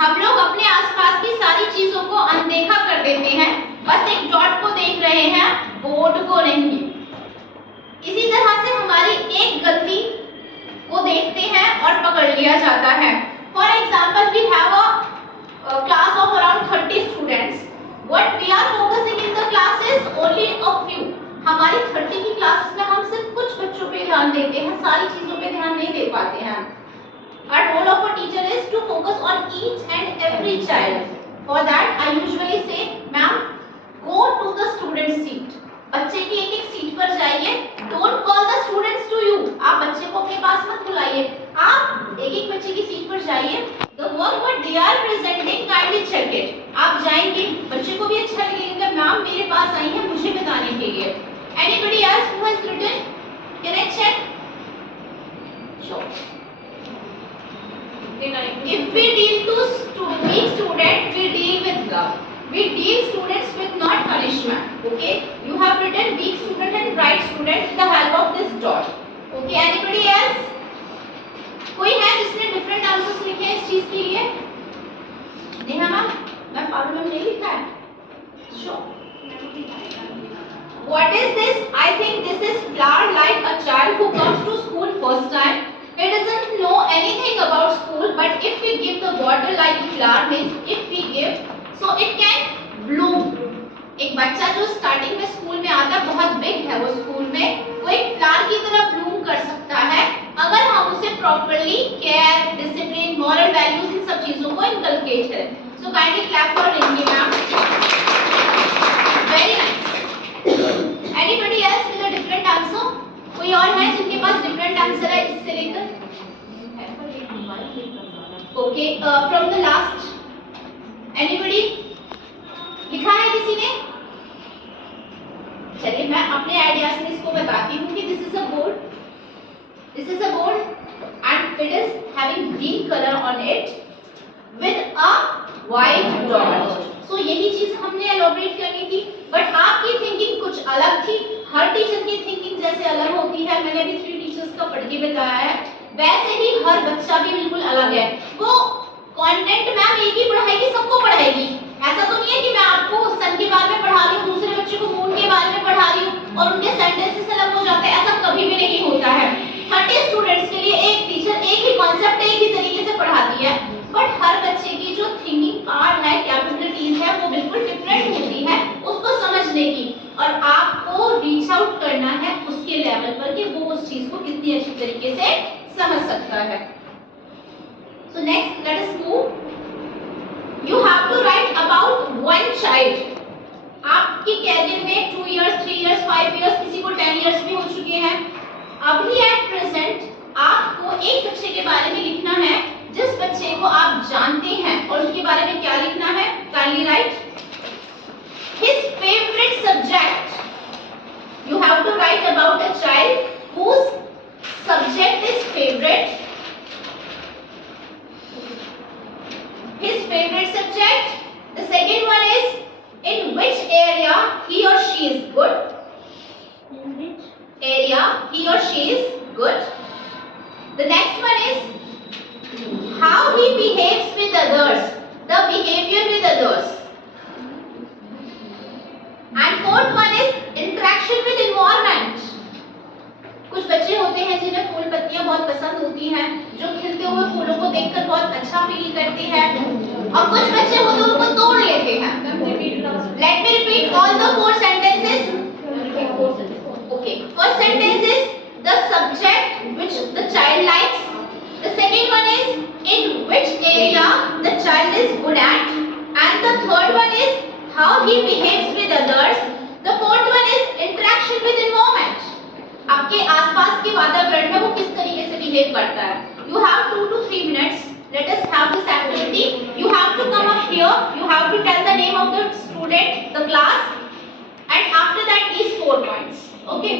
हम लोग अपने आसपास की सारी चीजों को अनदेखा कर देते हैं, बस एक डॉट को देख रहे हैं, बोर्ड को नहीं। इसी तरह से हमारी एक गलती को देखते हैं और पकड़ लिया जाता है। For example, we have a class of around 30 students, what we are focusing in the classes only a few. हमारी 30 की क्लासेस में हम सिर्फ कुछ बच्चों पे ध्यान देते हैं, सारी चीजों पे ध्यान नहीं दे पाते हैं। Our role of a teacher is to focus on each and every child. For that, I usually say, ma'am, go to the student seat. बच्चे की एक-एक सीट पर जाइए. Don't call the students to you. आप बच्चे को अपने पास मत बुलाइए. आप एक-एक बच्चे की सीट पर जाइए. The work what they are presenting, kindly check it. आप जाएंगे, बच्चे को भी अच्छा लगेगा, मैम मेरे पास आई है मुझे बताने के लिए. Anybody else who has written? Can I check? Sure. If we deal to weak student, we deal with love. We deal students with not punishment. Okay? You have written weak student and bright student with the help of this dot. Okay? Anybody else? कोई है जिसने different answers लिखे हैं इस चीज के लिए? Neha ma'am, मैं पागल में नहीं लिखा है. Sure. What is this? I think this is flower like a child who comes to school first time. He doesn't know anything about school, but if we give the water like flower, means if we give, so it can bloom. एक बच्चा जो starting में school में आता है, बहुत big है वो स्कूल में, वो एक फ्लावर की तरह ब्लूम कर सकता है अगर हम उसे properly care, discipline, moral values in सब चीजों को इनकलकेट करें. So kindly clap for Rinki ma'am. Very nice. Anybody else with a different answer? कोई और है जिनके पास डिफरेंट आंसर है इससे लेकर? Okay, from the last anybody लिखा है किसी ने? चलिए मैं अपने आइडियाज में इसको बताती हूँ कि this is a board, this is a board and it is having green colour on it with a white dot. So यही चीज हमने एलॉबरेट करनी थी, बट आपकी थिंकिंग कुछ अलग थी. हर टीचर की थिंकिंग जैसे अलग होती है, मैंने भी 3 टीचर्स का पढ़ के बताया है, वैसे ही हर बच्चा भी बिल्कुल अलग है. वो कंटेंट मैम एक ही पढ़ाएगी, सबको पढ़ाएगी. ऐसा तो नहीं है कि मैं आपको सन के बारे में पढ़ा रही हूँ, दूसरे बच्चे को मून के बारे में पढ़ा रही हूँ और उनके सेंटेंसेस अलग हो जाते हैं. ऐसा कभी भी नहीं होता है. 30 स्टूडेंट्स के लिए एक टीचर एक ही कॉन्सेप्ट एक ही तरीके से पढ़ाती है, बट हर बच्चे की जो थिंकिंग पार्ट है, कैपेबिलिटीज है, वो बिल्कुल डिफरेंट होती है उसको समझने की, और आपको रीच आउट करना है उसके लेवल पर कि वो उस चीज को कितनी अच्छी तरीके से समझ सकता है. So next let us move. You have to write about one child. आपकी कैरियर में 2 years, 3 years, 5 years, किसी को 10 years भी हो चुके हैं. अभी एट प्रेजेंट आपको एक बच्चे के बारे में लिखना है जिस बच्चे को आप जानते हैं, और उसके बारे में क्या लिखना है? Kindly right his favorite subject. You have to write about a child whose subject is favorite. His favorite subject. The second one is in which area he or she is good. In which area he or she is good. The next one is how he behaves with others. The behavior with others. And fourth one is interaction with environment. कुछ बच्चे होते हैं जिन्हें फूल पत्तियां बहुत पसंद होती हैं, जो खिलते हुए फूलों को देखकर बहुत अच्छा फील करते हैं, और कुछ बच्चे होते हैं उनको तोड़ लेते हैं. Let me repeat all the 4 sentences. Okay. First sentence is the subject which the child likes. The second one is in which area the child is good at, and the third one is how he behaves with others. The fourth one is interaction with environment. आपके आसपास के वातावरण में वो किस तरीके से behave करता है. You have 2 to 3 minutes. Let us have this activity. You have to come up here. You have to tell the name of the student, the class, and after that these 4 points. Okay.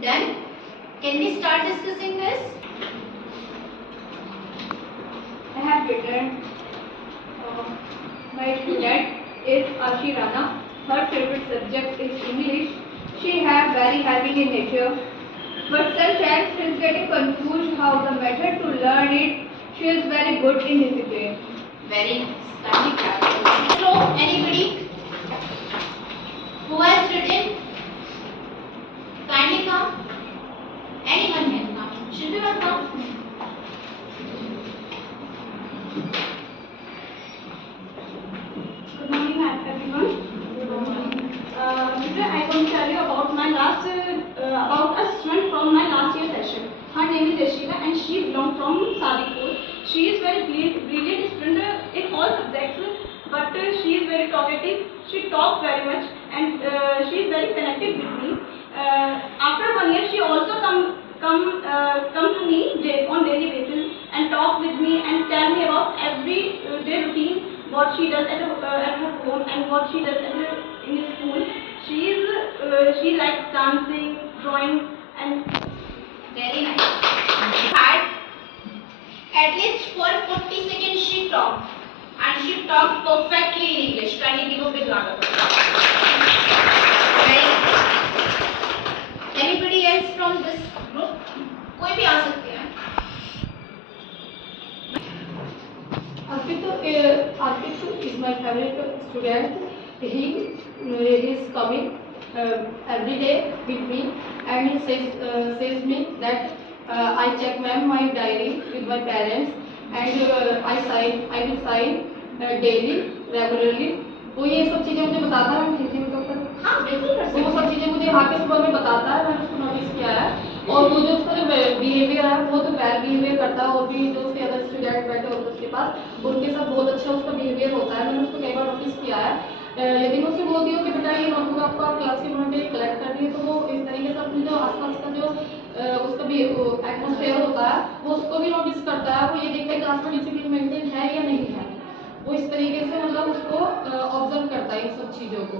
Done? Can we start discussing this? I have written my student is Ashi Rana. Her favorite subject is English. She have very happy in nature, but sometimes she is getting confused how the method to learn it. She is very good in discipline. Very nice. Kindly clap. Hello, anybody who has written? Kindly come. Anyone can come. Should we not come? Good morning, everyone. Today I going to tell you about about a student from my last year session. Her name is Ashila and she belongs from Sadipur. She is very brilliant student in all subjects, but she is very talkative. She talks very much and she is very connected with me. After 1 year, she also come to me on daily basis and talk with me and tell me about every day routine, what she does at her home and what she does in school. She likes dancing, drawing, and Very nice. Had at least for 40 seconds she talked, and she talked perfectly in English. Can you give a big round of applause? Very nice. Anybody else from this group? कोई भी आ सकते हैं. Arpit is my favorite student. He is coming every day with me and he says me that I check my diary with my parents and I will sign daily regularly. वो ये सब चीजें मुझे बताता है. हिंदी में तो हाँ बिल्कुल कर सकते वो सब चीजें मुझे आके सुबह में बताता है. मैंने उसको नोटिस किया है और वो जो उसका जो बिहेवियर है बहुत वेल बिहेवियर करता है और भी जो उसके अदर स्टूडेंट बैठे होते हैं उसके पास उनके साथ बहुत अच्छा उसका बिहेवियर होता है. मैंने उसको कई बार नोटिस किया है. यदि मैं उससे बोलती हूँ कि बेटा ये नोटबुक आपका क्लास के में कलेक्ट करनी है तो वो इस तरीके से अपने जो आसपास का जो उसका भी एटमोसफेयर होता है वो उसको भी नोटिस करता है. वो ये देखता है क्लास में डिसिप्लिन मेंटेन है या नहीं है. वो इस तरीके से मतलब उसको ऑब्जर्व करता है इन सब चीज़ों को.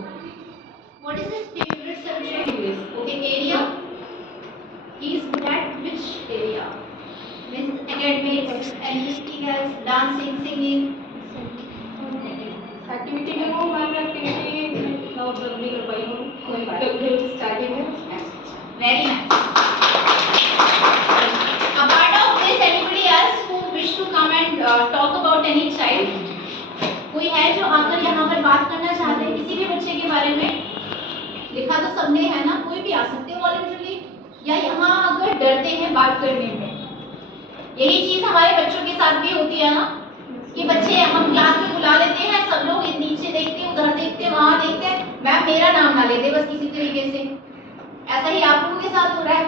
What is his favorite subject? English. Okay, area. He is good at which area? Means academics, activities, dancing, singing. Activity में वो मैम एक्टिविटी ऑब्जर्व नहीं कर पाई हूँ स्टार्टिंग में. Very nice. Apart of this, anybody else who wish to come and talk about any child? कोई है जो आकर यहाँ पर बात करना चाहते हैं किसी भी बच्चे के बारे में? लिखा तो सबने है ना. कोई भी आ सकते हैं वॉलंटरली या यहाँ अगर डरते हैं बात करने में. यही चीज हमारे बच्चों के साथ भी होती है ना कि बच्चे हम क्लास में बुला लेते हैं, सब लोग नीचे देखते हैं, उधर देखते हैं, वहां देखते हैं, मैम मेरा नाम ना लेते बस किसी तरीके से. ऐसा ही आप लोगों के साथ हो रहा है.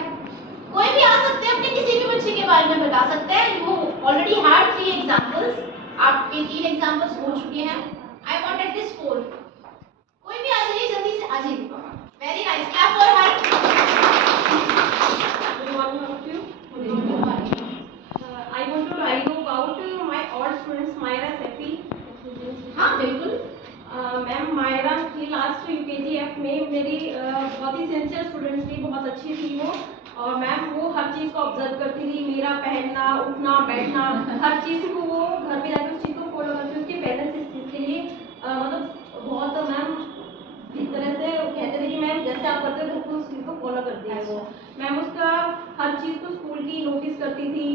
कोई भी आ सकते हैं अपने किसी भी बच्चे के बारे में बता सकते हैं. You already had 3 examples. आपके 3 एग्जांपल्स हो चुके हैं. I wanted this 4. कोई भी आ जाइए जल्दी से आ जाइए. Very nice. Clap for her. Good morning, all of you. I want to tell you about my old students Myra Sefi. हाँ बिल्कुल. मैम मायरा की लास्ट UKGF में मेरी बहुत ही सिंसियर स्टूडेंट थी. बहुत अच्छी थी वो. और मैम वो हर चीज़ को ऑब्जर्व करती थी. मेरा पहनना, उठना, बैठना, हर चीज़ को वो घर पे जाकर उस चीज़ को फॉलो करती थी. उसके पेरेंट्स इस चीज़ के लिए मतलब बहुत मैम इस तरह से कहते थे कि मैम जैसे आप करते हो तो उस चीज़ को फॉलो करती है वो. मैम उसका हर चीज़ को स्कूल की नोटिस करती थी.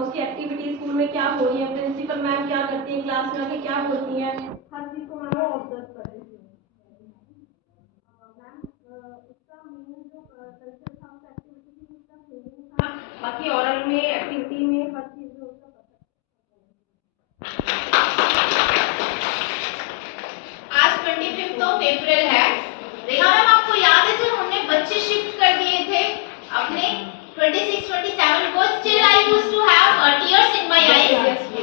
उसकी एक्टिविटी स्कूल में क्या हो रही है, प्रिंसिपल मैम क्या करती है, क्लास में आके क्या बोलती हैं, हर चीज़ को मैम वो ऑब्जर्व करती थी. मैम उसका मेन जो कल्चर था, उसका एक्टिविटी थी, उसका सिंगिंग था. बाकी ओरल में, एक्टिविटी में, हर चीज़ में उसका आज 25 ऑफ अप्रैल है. देखा मैम आपको याद है जब हमने बच्चे शिफ्ट कर दिए थे अपने 26, 27 को. Still I used to have tears in my eyes.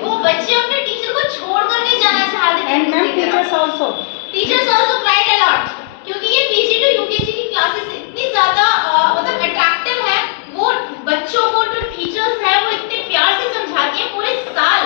वो बच्चे अपने टीचर को छोड़कर नहीं जाना चाहते थे. And ma'am, teachers also. Teachers also cried a lot क्योंकि ये पीजी टू यूकेजी की क्लासेस इतनी ज्यादा मतलब अट्रैक्टिव है. वो बच्चों को जो टीचर्स है वो इतने प्यार से समझाती है. पूरे साल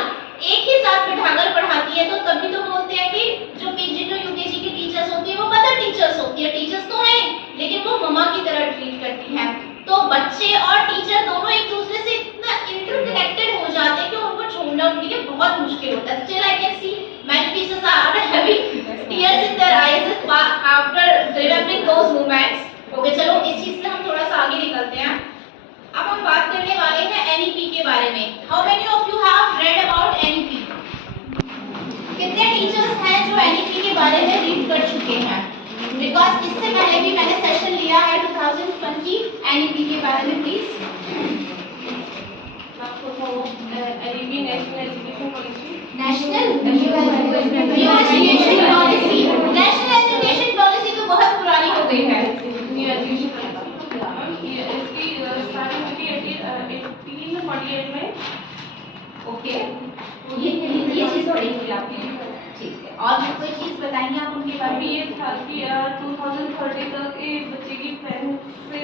एक ही साथ बिठाकर पढ़ाती है. तो तभी तो बोलते हैं कि जो पीजी टू यूकेजी की टीचर्स होती है वो मदर टीचर्स होती है. टीचर्स तो हैं लेकिन वो मम्मा की तरह ट्रीट करती है. तो बच्चे और टीचर दोनों एक दूसरे से इतना इंटरकनेक्टेड हो जाते हैं कि उनको छोड़ना उनके लिए बहुत मुश्किल होता है. Still I can see many teachers are having tears in their eyes after remembering those moments. Okay चलो इस चीज से हम थोड़ा सा आगे निकलते हैं. अब हम बात करने वाले हैं एनईपी के बारे में. How many of you have read about NEP? कितने टीचर्स हैं जो एनईपी के बारे में रीड कर चुके हैं? बिकॉज इससे पहले भी मैंने सेशन लिया है 2020 एनईपी के बारे में. Please NEP national education policy. National new education policy. National education policy तो बहुत पुरानी हो गई है. न्यू एजुकेशन पॉलिसी इसकी स्टार्टिंग हुई थी 1848 में. ओके ये चीज पढ़ी थी आपने. ठीक है. और भी कोई चीज बताएंगे आप उनके बारे में? ये था कि 2030 तक एक बच्चे की पेन से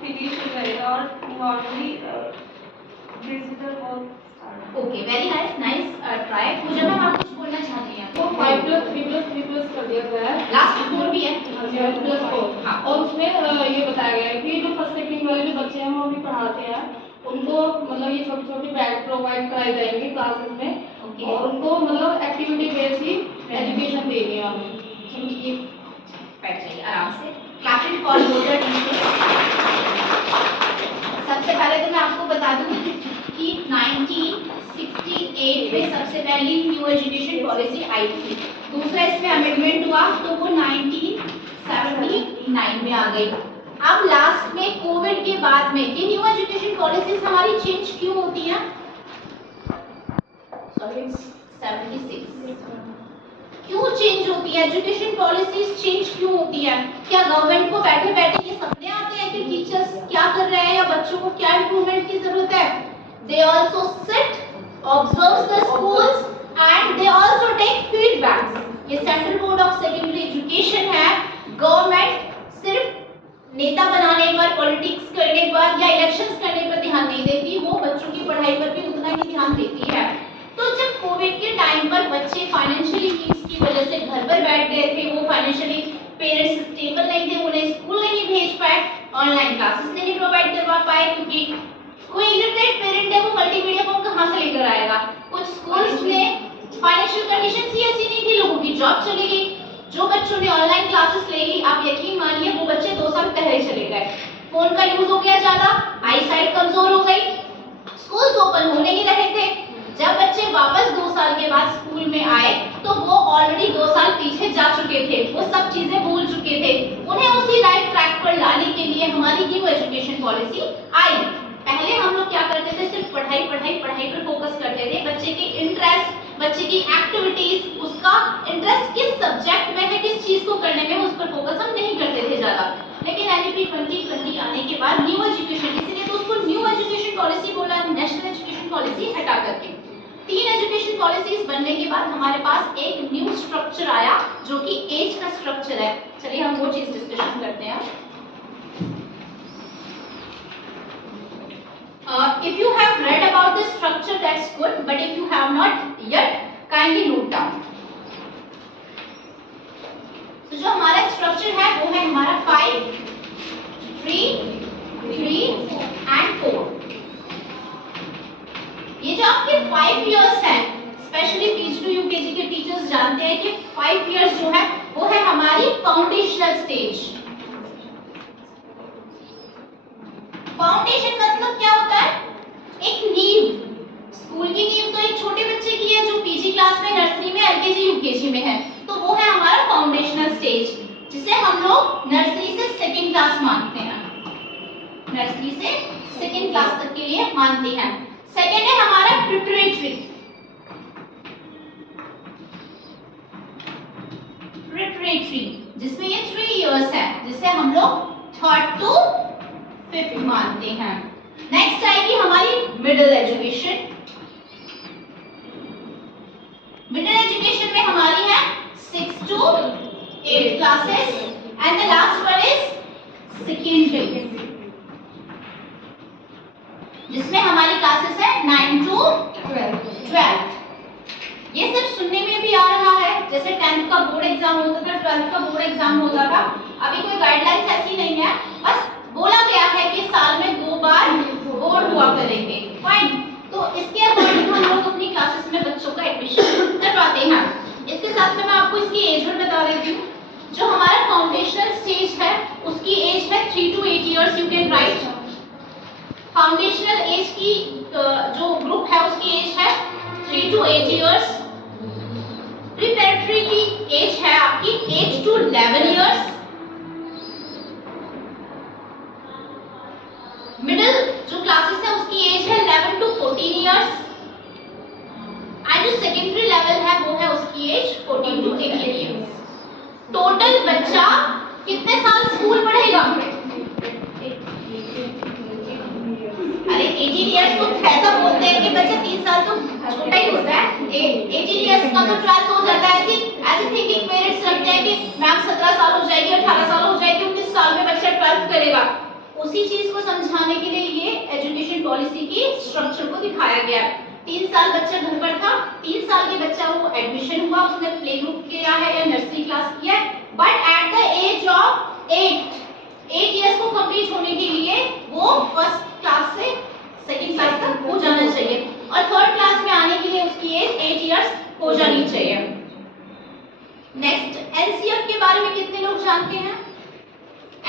फिनिश हो जाएगा और normally digital work. Okay very nice try. मुझे मैम आप कुछ बोलना चाहती हैं? तो 5+3+3+ कर दिया गया है. लास्ट 4 भी है. 5+4. हाँ. और उसमें ये बताया गया है कि जो फर्स्ट सेकंड वाले जो बच्चे हैं हम अभी पढ़ाते हैं उनको मतलब ये छोटी छोटी बैग प्रोवाइड कराई जाएंगी क्लासेस में. ओके. और उनको मतलब एक्टिविटी बेस्ड ही एजुकेशन देंगे हम. ये बैठ जाइए आराम से. Classes for border teachers. सबसे पहले तो मैं आपको बता दूं कि 1968 में सबसे पहली न्यू एजुकेशन पॉलिसी आई थी. दूसरा इसमें अमेंडमेंट हुआ तो वो 1979 में आ गई. अब लास्ट में कोविड के बाद में ये न्यू एजुकेशन पॉलिसीज हमारी चेंज क्यों होती हैं? सॉरी 76 क्यों चेंज होती है? एजुकेशन पॉलिसीज चेंज क्यों होती है? क्या गवर्नमेंट को बैठे बैठे ये सपने आते हैं कि टीचर्स क्या कर रहे हैं या बच्चों को क्या इम्प्रूवमेंट की जरूरत है? They also sit observe the schools and they also take feedbacks. ये central board of secondary education है. गवर्नमेंट सिर्फ नेता बनाने पर, पॉलिटिक्स करने पर या इलेक्शंस करने पर ध्यान नहीं देती, वो बच्चों की पढ़ाई पर भी उतना ही ध्यान देती है. तो जब कोविड के टाइम पर बच्चे फाइनेंशियली नीड्स की वजह से घर पर बैठ गए थे, वो फाइनेंशियली पेरेंट्स स्टेबल नहीं थे, उन्हें स्कूल नहीं भेज पाए, ऑनलाइन क्लासेस नहीं प्रोवाइड करवा पाए, क्योंकि कोई इलिटरेट पेरेंट है वो मल्टीमीडिया फॉर्म कहाँ से लेकर आएगा? कुछ स्कूल्स में फाइनेंशियल कंडीशंस ही ऐसी नहीं थी, लोगों की जॉब चली गई. जो बच्चों ने ऑनलाइन क्लासेस ले ली, आप यकीन मानिए वो बच्चे 2 साल पहले चले गए. फोन का यूज हो गया ज्यादा, आई साइट कमजोर हो गई, स्कूल्स ओपन हो नहीं रहे थे. जब बच्चे वापस 2 साल के बाद स्कूल में आए तो वो ऑलरेडी 2 साल पीछे जा चुके थे, वो सब चीजें भूल चुके थे. उन्हें उसी राइट ट्रैक पर लाने के लिए हमारी न्यू एजुकेशन पॉलिसी आई. पहले हम लोग क्या करते थे? सिर्फ पढ़ाई पढ़ाई पढ़ाई पर फोकस करते थे. बच्चे की इंटरेस्ट, बच्चे की एक्टिविटीज, उसका इंटरेस्ट किस सब्जेक्ट में है, किस चीज को करने में, उस पर फोकस हम नहीं करते थे ज्यादा. लेकिन एनईपी 2020 आने के बाद न्यू एजुकेशन, इसलिए तो उसको न्यू एजुकेशन पॉलिसी बोला, नेशनल एजुकेशन पॉलिसी हटा करके 3 एजुकेशन पॉलिसीज बनने के बाद हमारे पास एक न्यू स्ट्रक्चर आया जो कि एज का स्ट्रक्चर है. चलिए हम वो चीज डिस्कशन करते हैं. If you have read about this structure, that's good. But if you have not yet, kindly note down. तो जो हमारा स्ट्रक्चर है वो है हमारा 5, 3, 3 and 4. ये जो आपके 5 इयर्स हैं, स्पेशली PG to UKG के टीचर्स जानते हैं कि 5 इयर्स जो है वो है हमारी फाउंडेशनल स्टेज. फाउंडेशन मतलब क्या होता है? एक नींव. स्कूल की नींव तो एक छोटे बच्चे की है जो पीजी क्लास में, नर्सरी में, एलकेजी यूकेजी में है, तो वो है हमारा फाउंडेशनल स्टेज, जिसे हम लोग नर्सरी से सेकंड क्लास मानते हैं. नर्सरी से सेकंड क्लास तक के लिए मानते हैं. सेकंड है हमारा प्रिपरेटरी. प्रिपरेटरी जिसमें ये 3 इयर्स है, जिसे हम लोग 3rd to 5th मानते हैं. नेक्स्ट आएगी हमारी मिडिल एजुकेशन. मिडिल एजुकेशन में हमारी है 6 to 8 classes and the last one is secondary, जिसमें हमारी क्लासेस है 9 to 12. ये सिर्फ सुनने में भी आ रहा है जैसे 10th का बोर्ड एग्जाम होता था, 12th का बोर्ड एग्जाम होता था. अभी कोई गाइडलाइंस ऐसी नहीं है, बस बोला गया है है कि साल में 2 बार बोर्ड हुआ करेंगे, फाइन। तो इसके अकॉर्डिंग हम लोग अपनी क्लासेस में बच्चों का एडमिशन करवाते हैं। इसके साथ में मैं आपको इसकी एज भी बता देती हूँ। जो हमारा फाउंडेशनल स्टेज है उसकी एज है 3 to 8 years, you can write. Foundational age की जो ग्रुप है उसकी एज है 3 to 8 इयर्स। प्रीपैरेटरी की एज है आपकी 8 to 11 इयर्स। मिडिल जो क्लासेस है उसकी एज है 11 to 14 इयर्स। एंड जो सेकेंडरी लेवल है वो है उसकी एज 14 to 18 इयर्स। टोटल बच्चा कितने साल स्कूल पढ़ेगा? अरे 18 इयर्स को ऐसा बोलते हैं कि बच्चा 3 साल तो छोटा ही होता है। 18 इयर्स का तो 12 हो जाता है। ऐसी थिंकिंग पेरेंट्स रखते हैं कि मैम 17 साल हो जाएगी, 18 साल हो जाएगी, 19 साल में बच्चा 12th करेगा। उसी चीज को समझाने के लिए ये एजुकेशन पॉलिसी की स्ट्रक्चर को दिखाया गया। 3 साल बच्चा घर पर था, 3 साल के बच्चा वो एडमिशन हुआ, उसने प्ले ग्रुप किया है या नर्सरी क्लास किया है, but at the age of 8 years को कंप्लीट होने के लिए वो फर्स्ट क्लास से सेकंड क्लास तक हो जाना चाहिए और थर्ड क्लास में आने के लिए उसकी एज 8 इयर्स हो जानी चाहिए। नेक्स्ट, एनसीएफ के बारे में कितने लोग जानते हैं?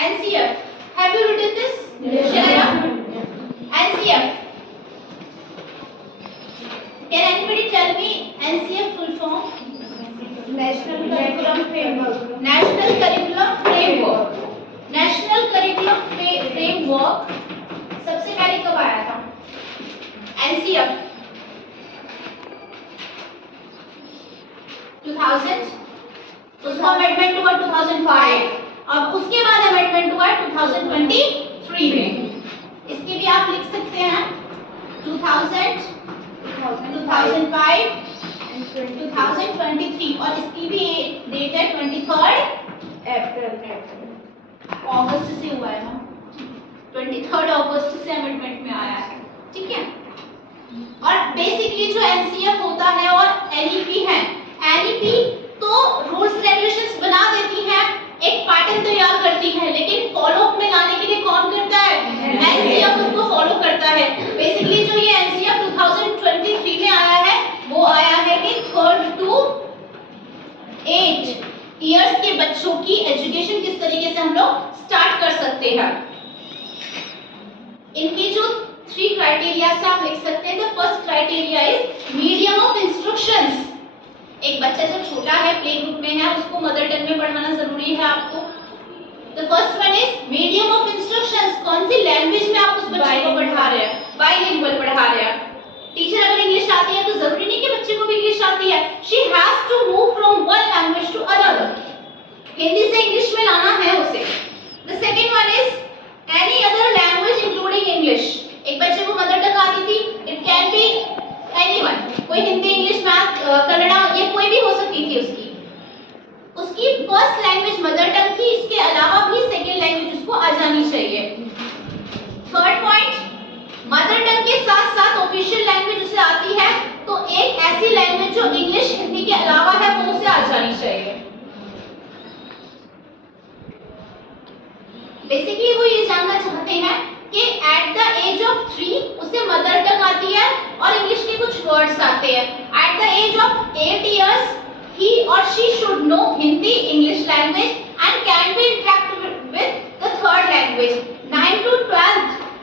NCF, have you written this? NCF, can anybody tell me NCF full form? National Curriculum Framework. National Curriculum Framework. National Curriculum Framework सबसे पहले कब आया था? NCF 2000, उसका अमेंडमेंट हुआ 2005, अब उसके बाद अमेंडमेंट हुआ 2023 में। इसके भी आप लिख सकते हैं 2000, 2005 and 2023 और इसकी भी डेट है 23 अगस्त से हुआ है ना, 23 अगस्त से अमेंडमेंट में आया है, ठीक है। और बेसिकली जो एनसीएफ होता है और एनईपी है, एनईपी तो रूल्स रेगुलेशंस बना देती है, एक पैटर्न तैयार करती है, लेकिन फॉलो अप में लाने के लिए कौन करता है? एनसीएफ उसको फॉलो करता है। बेसिकली जो ये एनसीएफ 2023 में आया है वो आया है कि 3rd to 8 इयर्स के बच्चों की एजुकेशन किस तरीके से हम लोग स्टार्ट कर सकते हैं। इनकी जो 3 क्राइटेरिया से आप लिख सकते हैं। The first criteria is medium of instructions. एक बच्चा जब छोटा है, प्ले ग्रुप में है, उसको मदर टंग में पढ़ाना जरूरी है आपको। The first one is medium of instructions. कौन सी लैंग्वेज में आप उस बच्चे को पढ़ा रहे हैं? बाइलिंगुअल पढ़ा रहे हैं। टीचर अगर इंग्लिश आती है तो जरूरी नहीं कि बच्चे को भी इंग्लिश आती है। She has to move from one language to another. Hindi से इंग्लिश में लाना है उसे। The second one is any other language including English. एक बच्चे को मदर टंग आती थी, इट कैन बी एनीवन, कोई हिंदी, इंग्लिश, मैथ, कन्नड़ा, ये कोई भी हो सकती थी उसकी फर्स्ट लैंग्वेज मदर टंग थी, इसके अलावा भी सेकंड लैंग्वेज उसको आ जानी चाहिए। थर्ड पॉइंट, मदर टंग के साथ साथ ऑफिशियल लैंग्वेज उसे आती है तो एक ऐसी लैंग्वेज जो इंग्लिश हिंदी के अलावा है वो उसे आ जानी चाहिए। बेसिकली वो ये जानना चाहते हैं कि एट द एज ऑफ 3 उसे मदर टंग आती है और इंग्लिश के कुछ वर्ड्स आते हैं। At the age of 8 years he or she should know Hindi, English language and can be interact with the third language. 9 to 12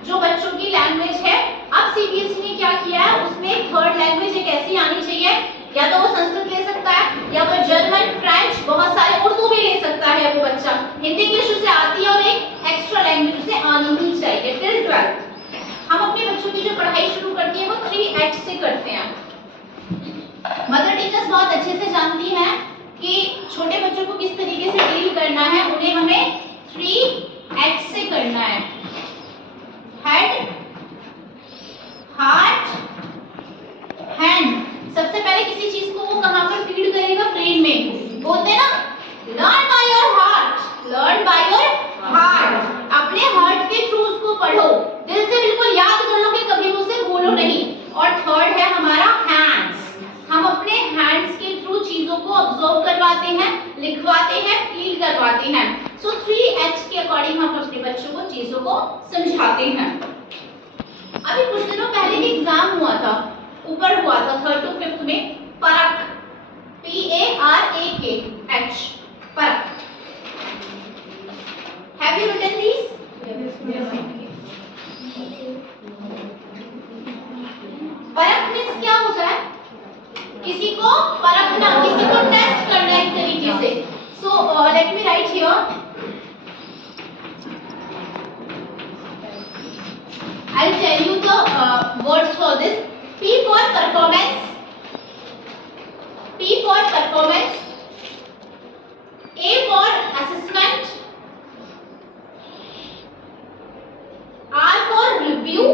जो बच्चों की लैंग्वेज है, अब सीबीएसई ने क्या किया है, उसमें थर्ड लैंग्वेज एक ऐसी आनी चाहिए, या तो वो संस्कृत ले सकता है या वो जर्मन, फ्रेंच, बहुत सारे उर्दू भी ले सकता है वो बच्चा। हिंदी इंग्लिश उसे आती है और एक एक्स्ट्रा लैंग्वेज उसे आनी ही चाहिए टिल 12। हम अपने बच्चों की जो पढ़ाई शुरू करती है वो 3H से करते हैं। मदर टीचर्स बहुत अच्छे से जानती हैं कि छोटे बच्चों को किस तरीके से डील करना है, उन्हें हमें 3H से करना है। Head, heart, hand. सबसे पहले किसी चीज को वो कहां पर फीड करेगा? ब्रेन में। बोलते हैं ना, learn by your heart, learn by your heart. अपने हार्ट के थ्रू उसको पढ़ो, दिल से बिल्कुल याद कर लो कि कभी उसे भूलो नहीं। और थर्ड है हमारा हैंड्स। हम अपने हैंड्स के थ्रू चीजों को ऑब्जर्व करवाते हैं, लिखवाते हैं, फील करवाते हैं। सो 3H के अकॉर्डिंग हम अपने बच्चों को चीजों को समझाते हैं। अभी कुछ दिनों पहले एक एग्जाम हुआ था, ऊपर हुआ था 3rd to 5th में, परख, PARAKH, परख। Have you written these? परख मीन्स क्या होता है? किसी को परखना, किसी को टेस्ट करना एक तरीके से। So let me right here, I'll tell you the words for this. P for performance, P for performance, A for assessment, R for review,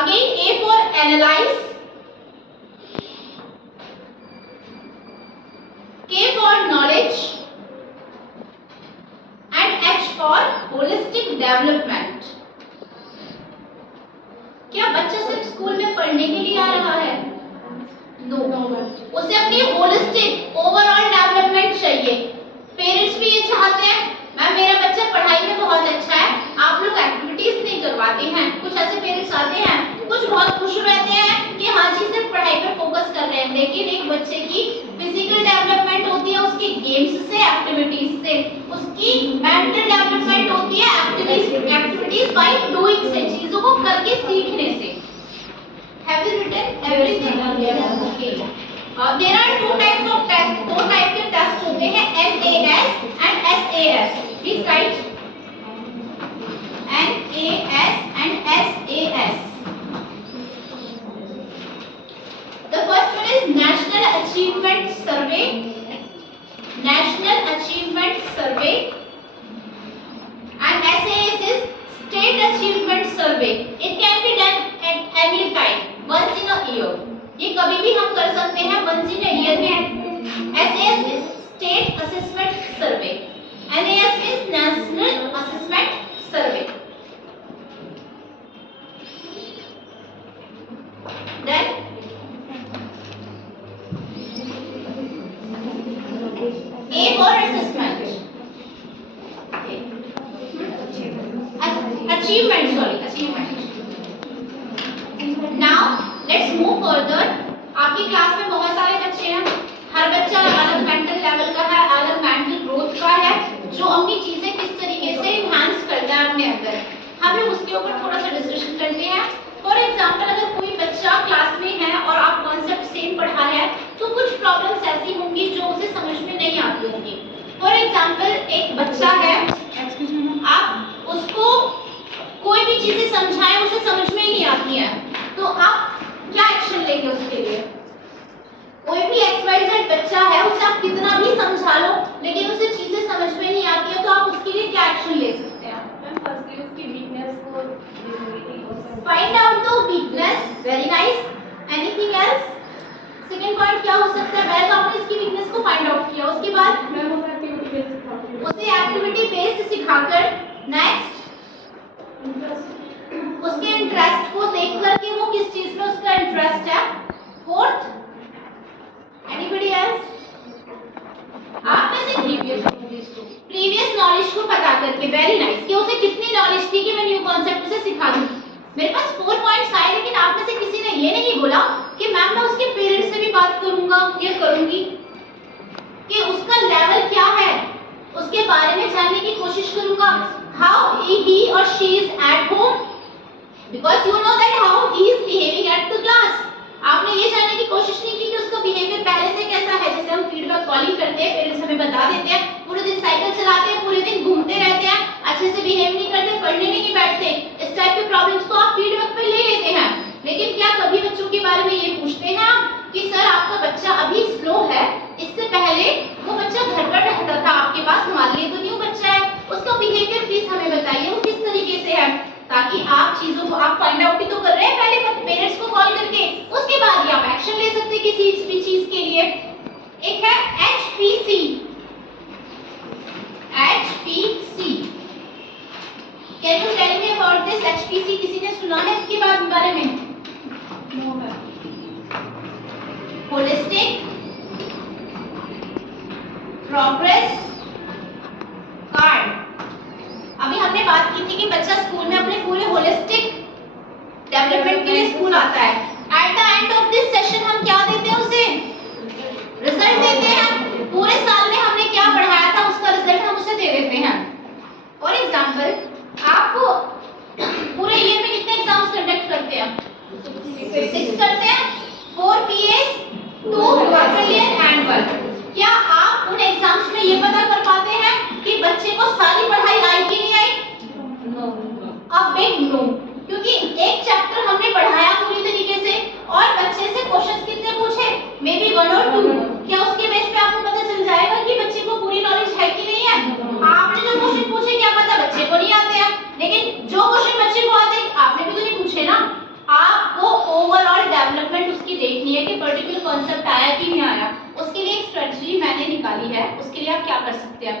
again A for analyze, K for knowledge, and H for holistic development. क्या बच्चा सिर्फ school में पढ़ने के लिए आ रहा है? No, उसे अपनी होलिस्टिक ओवरऑल डेवलपमेंट चाहिए। पेरेंट्स भी ये चाहते हैं, मैम मेरा बच्चा पढ़ाई में बहुत अच्छा है, आप लोग एक्टिविटीज नहीं करवाते हैं। कुछ ऐसे पेरेंट्स आते हैं, कुछ बहुत खुश रहते हैं कि हाँ जी सिर्फ पढ़ाई पर फोकस कर रहे हैं, लेकिन एक बच्चे की फिजिकल डेवलपमेंट होती है उसकी गेम्स से, एक्टिविटीज से, उसकी मेंटल डेवलपमेंट होती है एक्टिविटीज बाय डूइंग से, चीजों को करके सीखने से। Have you written everything? Okay. There are two types of test, दो टाइप के टेस्ट होते हैं, NAS and SAS। Please write NAS and SAS। The first one is National Achievement Survey. National Achievement Survey. And SAS is State Achievement Survey. It can be done at any time, once in a year. ये कभी भी हम कर सकते हैं, once in a year में। SAS is State Assessment Survey. NAS is National Assessment Survey. Then A for assessment. Achievement, sorry, achievement. Now let's move further. आपकी class में बहुत सारे बच्चे हैं, हर बच्चा अलग मेंटल लेवल का है, अलग मेंटल ग्रोथ का है, जो अपनी चीजें किस तरीके से इनहांस करता है अपने अंदर। हम लोग उसके ऊपर थोड़ा सा डिस्कशन करते हैं। फॉर एग्जाम्पल, अगर कोई बच्चा क्लास में है और आप कॉन्सेप्ट सेम पढ़ा है, तो कुछ प्रॉब्लम्स ऐसी होंगी जो उसे समझ में नहीं आती होंगी। फॉर एग्जाम्पल, एक बच्चा है, आप उसको कोई भी चीजें समझाएं, उसे समझ में ही नहीं आती है, तो आप क्या एक्शन लेंगे उसके लिए? कोई भी XYZ बच्चा है, उसे आप कितना भी समझा लो, लेकिन उसे चीजें समझ में नहीं आती है, तो आप उसके लिए क्या एक्शन ले सकते हैं? फर्स्टली उसकी वीकनेस को find out the weakness, very nice. Anything else? Second point क्या हो सकता है? पहले तो आपने इसकी वीकनेस को फाइंड आउट किया, उसके बाद मैं उसे एक्टिविटी बेस्ड सिखाती हूँ। उसे एक्टिविटी बेस्ड सिखाकर, नेक्स्ट उसके इंटरेस्ट को देख कर कि वो किस चीज में उसका इंटरेस्ट है। Fourth, anybody else? आप में से प्रीवियस नॉलेज को पता करके, वेरी नाइस, कि उसे कितनी नॉलेज थी कि मैं न्यू कॉन्सेप्ट उसे सिखा दूं। मेरे पास 4 पॉइंट्स आए, लेकिन आप में से किसी ने ये नहीं बोला कि मैम मैं उसके पेरेंट्स से भी बात करूंगा या करूंगी, कि उसका लेवल क्या है, उसके बारे में जानने की कोशिश करूंगा। हाउ ही और she is at home, because you know that how he is behaving at the class. आपने ये जानने की कोशिश नहीं की कि उसका बिहेवियर पहले से कैसा है। जैसे हम फीडबैक कॉलिंग करते हैं, पेरेंट्स हमें बता देते हैं, पूरे दिन साइकिल चलाते हैं, पूरे दिन घूमते रहते हैं, अच्छे से बिहेव नहीं करते, पढ़ने नहीं बैठते, इस टाइप के प्रॉब्लम्स को आप फीडबैक पे ले लेते हैं। लेकिन क्या कभी बच्चों के बारे में ये पूछते हैं आप कि सर आपका बच्चा अभी स्लो है, इससे पहले वो बच्चा घर पर रहता था आपके पास, हमारे लिए तो न्यू बच्चा है, उसका बिहेवियर प्लीज हमें बताइए वो किस तरीके से है, ताकि आप चीजों को आप फाइंड आउट भी तो कर रहे हैं पहले पेरेंट्स को कॉल करके, उसके बाद ही आप एक्शन ले सकते हैं किसी भी चीज के लिए। एक है HPC। HPC, can you tell me about this HPC? किसी ने सुना है इसके बारे में? होलिस्टिक लेकिन जो क्वेश्चन बच्चे को आते हैं आपने भी तो नहीं पूछे ना, आपको ओवरऑल डेवलपमेंट उसकी देखनी है कि पर्टिकुलर कॉन्सेप्ट आया कि नहीं आया। उसके लिए एक स्ट्रेटजी मैंने निकाली है। उसके लिए आप क्या कर सकते हैं,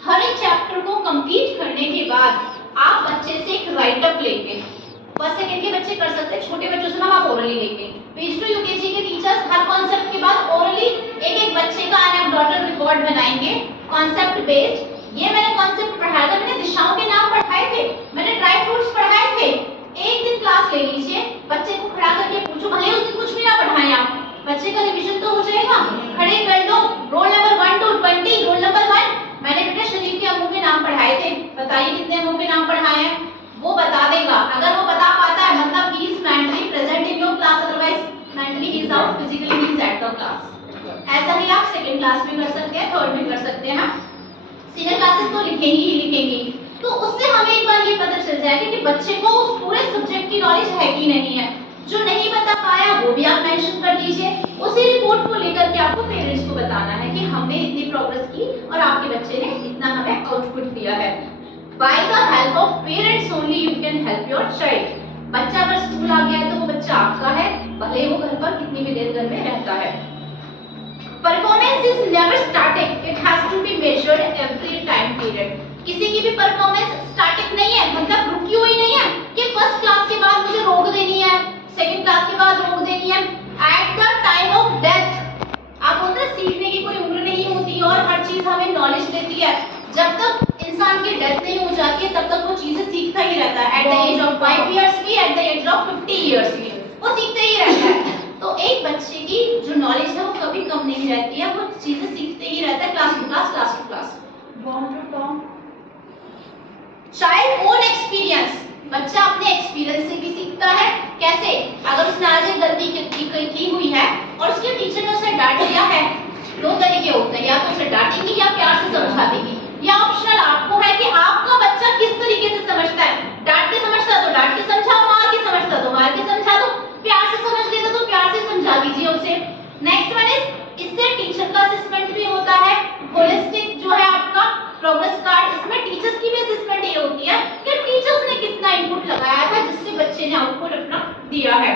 हर एक चैप्टर को कंप्लीट करने के बाद आप बच्चे से एक राइट अप लेंगे। फर्स्ट सेकंड के बच्चे कर सकते हैं, छोटे बच्चों से ना आप ओरली लेंगे। पेज 2 यूकेजी के टीचर्स हर कॉन्सेप्ट के बाद ओरली एक बच्चे का एनेक्डोटल रिकॉर्ड बनाएंगे कॉन्सेप्ट बेस्ड। ये मैंने कॉन्सेप्ट पढ़ाया था, मैंने दिशाओं के नाम पढ़ाए थे, मैंने ड्राई फ्रूट्स पढ़ाए थे। एक दिन क्लास ले लीजिए, बच्चे को खड़ा करके पूछो, भले उस दिन कुछ भी ना पढ़ाएं आप, बच्चे का रिवीजन तो हो जाएगा। खड़े कर लो, roll number 1 to 20, roll number 1 मैंने बेटा शरीर के अंगों के नाम पढ़ाए थे, बताइए कितने अंगों के नाम पढ़ाए हैं। वो बता देगा, अगर वो बता पाता है मतलब he is mentally present in your class, otherwise mentally he is out, physically he is at the class. ऐसा ही आप सेकंड क्लास में कर सकते हैं, थर्ड में कर सकते हैं। सीनियर क्लासेस तो लिखेंगी ही लिखेंगी, तो उससे हमें एक बार ये पता चल जाएगा कि बच्चे को उस पूरे सब्जेक्ट की नॉलेज है कि नहीं है। जो नहीं बता पाया वो भी आप मेंशन कर दीजिए। उसी रिपोर्ट को लेकर के आपको पेरेंट्स को बताना है कि हमने इतनी प्रोग्रेस की और आपके बच्चे ने इतना हमें आउटपुट दिया है। By the help of parents only you can help your child. बच्चा अगर स्कूल आ गया है तो वो बच्चा आपका है, भले वो घर पर कितनी भी देर घर में रहता है। Performance is never static. It has to be measured every time period. किसी की भी परफॉर्मेंस स्टैटिक नहीं है, मतलब रुकी हुई नहीं है कि फर्स्ट क्लास के बाद मुझे रोक देनी है, सेकंड क्लास के बाद रोक देनी है। At the time of death, आप बोलते हैं सीखने की कोई उम्र नहीं होती और हर चीज हमें नॉलेज देती है। जब तक इंसान की डेथ नहीं हो जाती है तब तक वो चीजें सीखता ही रहता है। At the age of 5 years भी, at the age of 50 years भी वो सीखते ही रहता है। तो एक बच्चे की जो नॉलेज है वो कभी कम नहीं रहती है, वो चीजें सीखते ही रहता है, class to class, class to class. Child own experience, बच्चा अपने एक्सपीरियंस से भी सीखता है। कैसे? अगर उसने आज एक गलती की हुई है और उसके टीचर ने उसे डांट दिया है, दो तरीके होते हैं, या तो उसे डांटेंगी या प्यार से समझा देगी। या ऑप्शनल आपको है कि आपका बच्चा किस तरीके से समझता है। डांट के समझता है तो डांट के समझाओ, मार के समझता तो मार के समझा दो, प्यार से समझ लेता तो प्यार से समझा दीजिए उसे। नेक्स्ट वन इज, इससे टीचर का असेसमेंट भी होता है। होलिस्टिक जो है आपका प्रोग्रेस कार्ड, इसमें टीचर्स की भी असेसमेंट ये होती है कि टीचर्स ने कितना इनपुट लगाया था जिससे बच्चे ने आउटपुट अपना दिया है।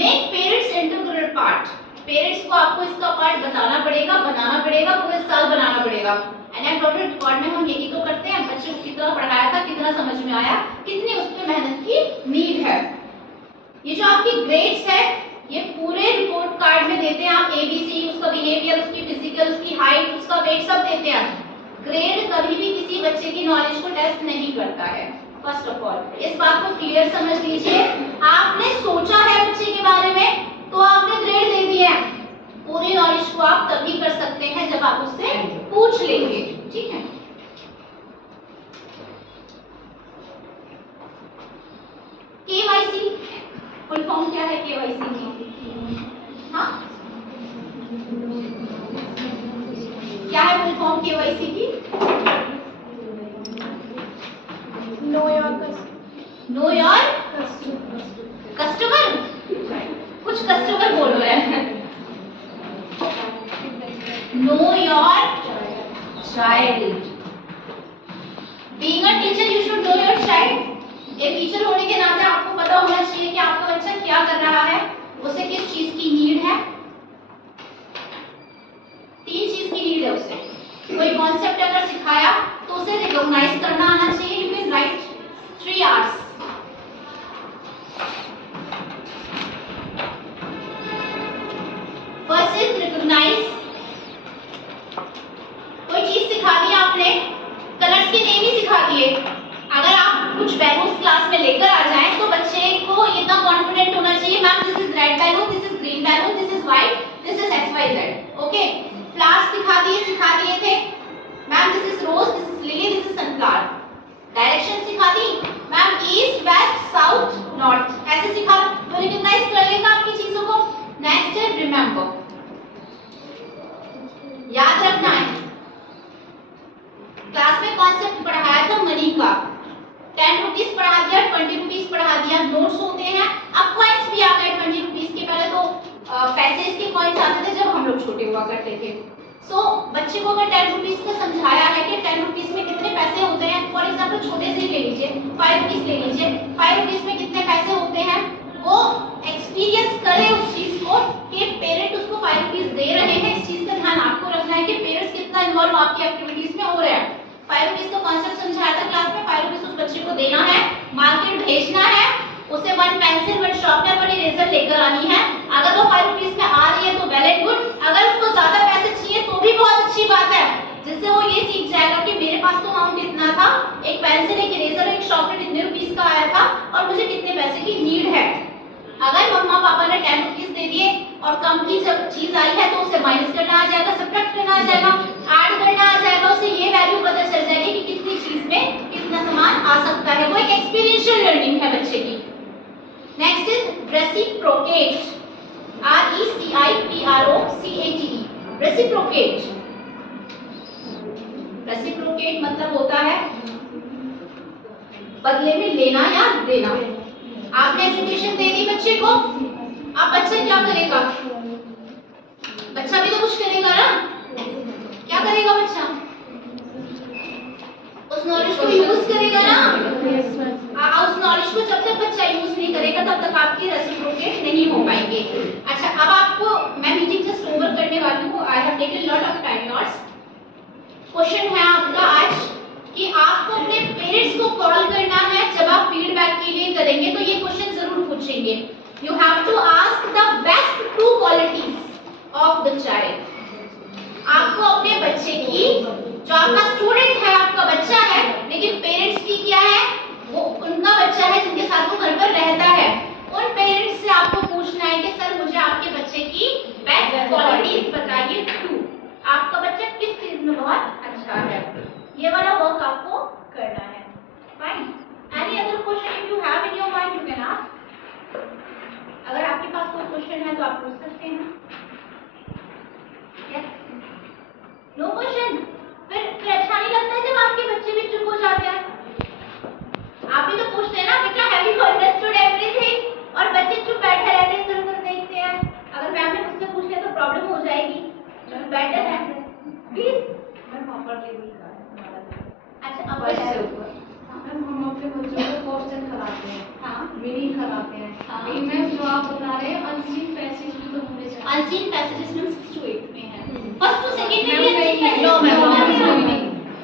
Make parents integral part, parents को आपको इसका पार्ट बताना पड़ेगा, बनाना पड़ेगा, पूरे साल बनाना पड़ेगा। एनेक्डोटल रिकॉर्ड में हम यही तो करते हैं, बच्चे को कितना पढ़ाया था, कितना समझ में आया, कितनी उस पे मेहनत की नीड है। ये जो आपकी ग्रेड्स है ये पूरे रिपोर्ट कार्ड में देते हैं आप, एबीसी, उसका बिहेवियर, उसकी फिजिकल, उसकी हाइट, उसका वेट सब देते हैं। ग्रेड कभी भी किसी बच्चे की नॉलेज को टेस्ट नहीं करता है। फर्स्ट ऑफ ऑल इस बात को क्लियर समझ लीजिए। आपने सोचा है बच्चे के बारे में तो आपने ग्रेड दे दिया है। पूरी नॉलेज को आप तभी कर सकते हैं जब आप उससे पूछ लेंगे, ठीक है। केवाईसी फुल फॉर्म क्या है केवाईसी की? हाँ, क्या है फुल फॉर्म केवाईसी की? नो योर कस्टमर, कुछ कस्टमर बोल रहे हैं। Know your child, being a teacher you should know your child. एक टीचर होने के नाते आपको पता होना चाहिए कि आपका बच्चा क्या कर रहा है, उसे किस चीज की नीड है। 3 चीज की नीड है उसे। कोई कॉन्सेप्ट अगर सिखाया तो उसे रिकॉग्नाइज करना आना चाहिए। You can write 3 R's। First is recognise, कोई चीज सिखा दी आपने, कलर्स के नेम ही सिखा दिए, अगर आप कुछ बैलून्स क्लास में लेकर आ जाएं तो बच्चे को इतना कॉन्फिडेंट होना चाहिए, ma'am this is red balloon, this is green balloon, this is white, this is XYZ। Okay, flowers सिखा दिए थे, ma'am this is rose, this is lily, this is sunflower. Direction सिखा दी, ma'am east, west, south, north, ऐसे सिखा तो recognise कर लेगा आपकी चीजों को। नेक्स्ट है रिमेंबर, याद रखना है। क्लास में कॉन्सेप्ट पढ़ाया था मनी का, 10 रुपीज पढ़ा दिया, 20 रुपीज पढ़ा दिया, नोट्स होते हैं। अब कॉइन्स भी आ गए 20 रुपीज के, पहले तो पैसे के कॉइन्स आते थे जब हम लोग छोटे हुआ करते थे। सो बच्चे को अगर 10 रुपीज का समझाया है कि 10 रुपीज में कितने पैसे होते हैं, फॉर एग्जाम्पल छोटे से ले लीजिए 5 रुपीज ले लीजिए, 5 रुपीज में कितने पैसे होते हैं, वो एक्सपीरियंस करे उस चीज को कि पेरेंट उसको 5 रुपीज दे रहे हैं। इस चीज का ध्यान आपको रखना है कि पेरेंट्स कितना इन्वॉल्व आपकी एक्टिविटीज में हो रहे हैं। 5 रुपीज का कॉन्सेप्ट समझाया था क्लास में, 5 रुपीज उस बच्चे को देना है, मार्केट भेजना है, उसे 1 पेंसिल 1 शार्पनर 1 इरेजर लेकर आनी है। अगर वो 5 रुपीज में आ रही है तो वेल एंड गुड, अगर उसको ज्यादा पैसे चाहिए तो भी बहुत अच्छी बात है, जिससे वो ये सीख जाएगा कि मेरे पास तो अमाउंट इतना था, एक पेंसिल एक इरेजर एक शार्पनर इतने रुपीस का आया था और मुझे कितने पैसे की नीड है। अगर मम्मा पापा ने 10 रुपीस दे दिए और कम की जब चीज आई है तो उसे माइनस करना आ जाएगा, सब्ट्रैक्ट करना आ जाएगा, ऐड करना आ जाएगा, उसे ये वैल्यू पता चल जाएगी कि कितनी चीज में कितना सामान आ सकता है। वो एक एक्सपीरियंशियल लर्निंग है बच्चे की। Next is reciprocate, RECIPROCATE, reciprocate. Reciprocate मतलब होता है बदले में लेना या देना। आपने एजुकेशन दे दी बच्चे को, अब बच्चा क्या करेगा? बच्चा भी तो कुछ करेगा ना, क्या करेगा बच्चा? उस नॉलेज को यूज करेगा ना। उस नॉलेज को जब तक बच्चा यूज नहीं करेगा तब तक आपके रेसिप्रोकेट नहीं हो पाएंगे। अच्छा, अब आपको मैं मीटिंग जस्ट ओवर करने वाली हूँ। I have taken lot of time yours. Question है आपका आज कि आपको अपने पेरेंट्स को कॉल करना है जब आप फीडबैक के लिए करेंगे, तो ये क्वेश्चन जरूर पूछेंगे। You have to ask the best 2 qualities of the child. आपको अपने बच्चे की, जो आपका स्टूडेंट है, आपका बच्चा है, लेकिन पेरेंट्स की क्या है, वो उनका बच्चा है जिनके साथ वो घर पर रहता है, उन पेरेंट्स से आपको पूछना है कि सर मुझे आपके बच्चे की बेस्ट क्वालिटीज बताइए 2। आपका बच्चा किस चीज में बहुत अच्छा है, ये वाला वर्क आपको करना है। Fine. Any other question if you have in your mind you can ask. अगर आपके पास कोई क्वेश्चन है तो आप पूछ सकते हैं। Yes, no question? फिर अच्छा नहीं लगता है जब आपके बच्चे भी चुप हो जाते हैं। आप भी तो पूछते हैं ना, बेटा हैव यू अंडरस्टूड एवरीथिंग, और बच्चे चुप बैठे रहते हैं, इधर उधर देखते हैं। अगर मैम ने मुझसे पूछ लिया तो प्रॉब्लम हो जाएगी। बेटर है प्लीज। मैं पापा के लिए अच्छा, अब कैसे ऊपर मैम हम अपने बच्चों को क्वेश्चन कराते हैं, हाँ मीनिंग कराते हैं। हाँ। लेकिन मैम जो आप बता रहे हैं अनसीन पैसेज भी तो होने चाहिए। अनसीन पैसेजेस में 6 to 8 में है, फर्स्ट टू सेकंड में भी ma'am, unseen passage. No ma'am,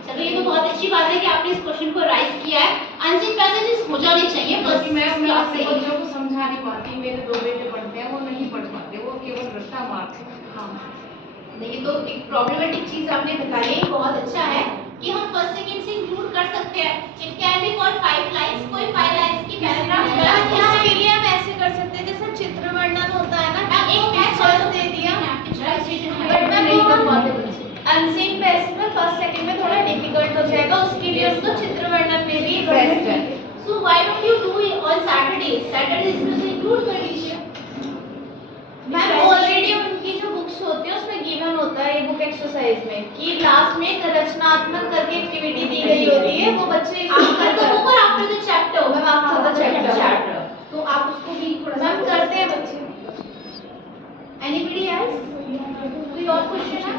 चलो ये तो बहुत अच्छी बात है कि आपने इस क्वेश्चन को राइज किया है। अनसीन पैसेजेस हो जाने चाहिए फर्स्ट मैम मैं क्लास अपने से ही। बच्चों को समझा नहीं पाती। मेरे 2 बेटे पढ़ते हैं, वो नहीं पढ़ पाते, वो केवल रट्टा मारते हैं। हाँ, ये तो एक प्रॉब्लमेटिक चीज आपने बताई है, बहुत अच्छा है कि हम फर्स्ट सेकंड से इंक्लूड कर सकते हैं। It can be for 5 lines, कोई 5 लाइंस की पैराग्राफ बना दिया है। उसके लिए हम ऐसे कर सकते हैं जैसे चित्र वर्णन होता है ना, एक एक फर्स्ट दे दिया। बट मैं नहीं कर पाते बच्चे। अनसीन पैसेज में फर्स्ट सेकंड में थोड़ा डिफिकल्ट हो जाएगा, उसके लिए उसको चित्र वर्णन में भी बेस्ट है। So why don't you do it on Saturdays? Saturdays में से इंक्लूड कर लीजिए। मैम ऑलरेडी उनकी जो बुक्स होती है उसमें गिवन होता है बुक एक्सरसाइज में कि लास्ट में एक रचनात्मक करके एक्टिविटी दी गई होती है, वो बच्चे आफ्टर द बुक और after the chapter. Ma'am after the chapter तो आप उसको भी थोड़ा सा मैम करते हैं बच्चे। Anybody else? कोई और क्वेश्चन है?